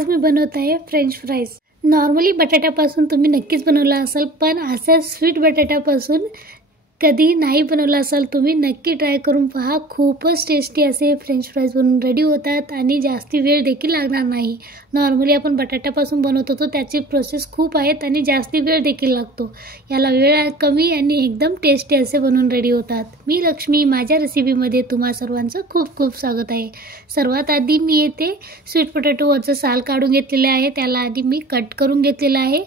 आज मी बनवत आहे फ्रेंच फ्राईज। नॉर्मली बटाट्यापासून तुम्ही नक्कीच बनवला असेल, पण असा स्वीट बटाट्यापासून कधी नाही बनवला असेल तुम्ही, नक्की ट्राय करून पहा। खूपच टेस्टी असे फ्रेंच फ्राईज बनून रेडी होतात आणि जास्ती वेळ देखील लागणार नाही। नॉर्मली आपण बटाट्यापासून बनवतो तो त्याची प्रोसेस खूप आहेत आणि जास्ती वेळ देखील लागतो। याला वेळ कमी आणि एकदम टेस्टी असे बनून रेडी होतात। मी लक्ष्मी, माझ्या रेसिपीमध्ये तुम्हा सर्वांचं खूप खूप स्वागत आहे। सर्वात आधी मी येथे स्वीट पोटॅटोवरचं साल काढून घेतलेले आहे, त्याला आधी मी कट करून घेतलेला आहे।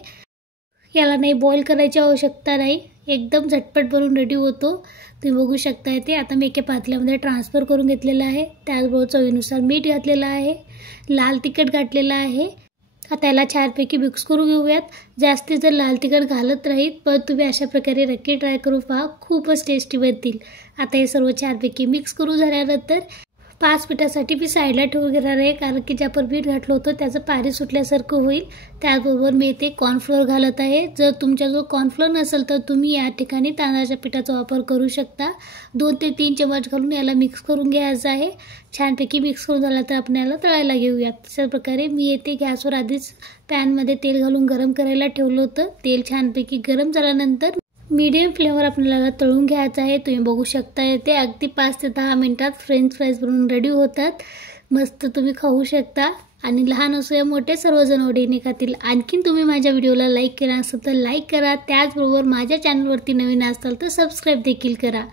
याला नाही बॉईल करायची आवश्यकता नाही, एकदम झटपट बनून रेडी होतो। तुम्ही बघू शकता ते आता मी एका पातेल्यामध्ये ट्रान्सफर करून घेतलेला आहे। त्याचबरोबर चवीनुसार मीठ घातलेलं आहे, लाल तिखट घातलेलं आहे। आता याला छानपैकी मिक्स करून घेऊयात। जास्ती जर लाल तिखट घालत राहील, पण तुम्ही अशा प्रकारे नक्की ट्राय करून पहा, खूपच टेस्टी बनतील। आता हे सर्व छानपैकी मिक्स करून झाल्यानंतर 5 मिनिटांसाठी मी साईडला ठेवून घेणार आहे, कारण की जे आपण मीठ घातलं होतं त्याचं पाणी सुटल्यासारखं होईल। त्याचबरोबर मी इथे कॉर्नफ्लोअर घालत आहे। जर तुमच्याजवळ कॉर्नफ्लोअर नसेल तर तुम्ही या ठिकाणी तांदळाच्या पिठाचा वापर करू शकता। 2 ते 3 चमच घालून याला मिक्स करून घ्यायचं आहे। छानपैकी मिक्स करून झालं तर आपण याला तळायला घेऊयात। तशाच प्रकारे मी इथे गॅसवर आधीच पॅनमध्ये तेल घालून गरम करायला ठेवलं होतं। तेल छानपैकी गरम झाल्यानंतर मीडियम फ्लेमवर आपल्याला तळून घ्यायचं आहे। तुम्ही बघू शकता ते अगदी 5 ते 10 मिनिटात फ्रेंच फ्राईज बनून रेडी होतात। मस्त तुम्ही खाऊ शकता आणि लहान असो या मोठे सर्वजण आवडीने खातील। आणखीन तुम्ही माझ्या व्हिडिओला लाईक केला असेल तर लाईक करा, त्याचबरोबर माझ्या चॅनलवरती नवीन असाल तर सबस्क्राईब देखील करा।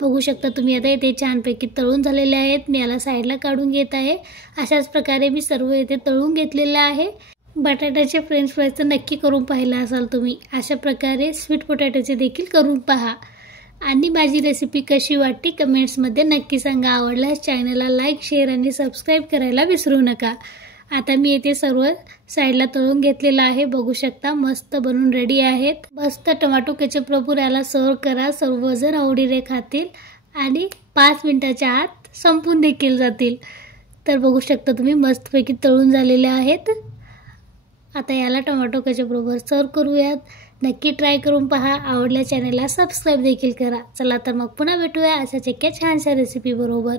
बघू शकता तुम्ही आता इथे छानपैकी तळून झालेले आहेत। मी याला साईडला काढून घेत आहे। अशाच प्रकारे मी सर्व इथे तळून घेतलेले आहे। बटाट्याचे फ्रेंच फ्राईज तर नक्की करून पाहिला असाल तुम्ही, अशा प्रकारे स्वीट पोटॅटोचे देखील करून पहा। आणि माझी रेसिपी कशी वाटली कमेंट्समध्ये नक्की सांगा। आवडल्यास चॅनलला लाईक, शेअर आणि सबस्क्राईब करायला विसरू नका। आता मी इथे सर्व साईडला तळून घेतलेलं आहे। बघू शकता मस्त बनून रेडी आहेत। मस्त टोमॅटो केचप बरोबर याला सर्व करा, सर्वजण आवडीने खातील आणि 5 मिनिटाच्या आत संपून देखील जातील। तर बघू शकता तुम्ही मस्तपैकी तळून झालेले आहेत। आता याला टोमॅटो केचप बरोबर सर्व करूयात। नक्की ट्राय करून पहा, आवडल्या चॅनलला सबस्क्राईब देखील करा। चला तर मग पुन्हा भेटूया अशाच एका छानशा रेसिपी बरोबर।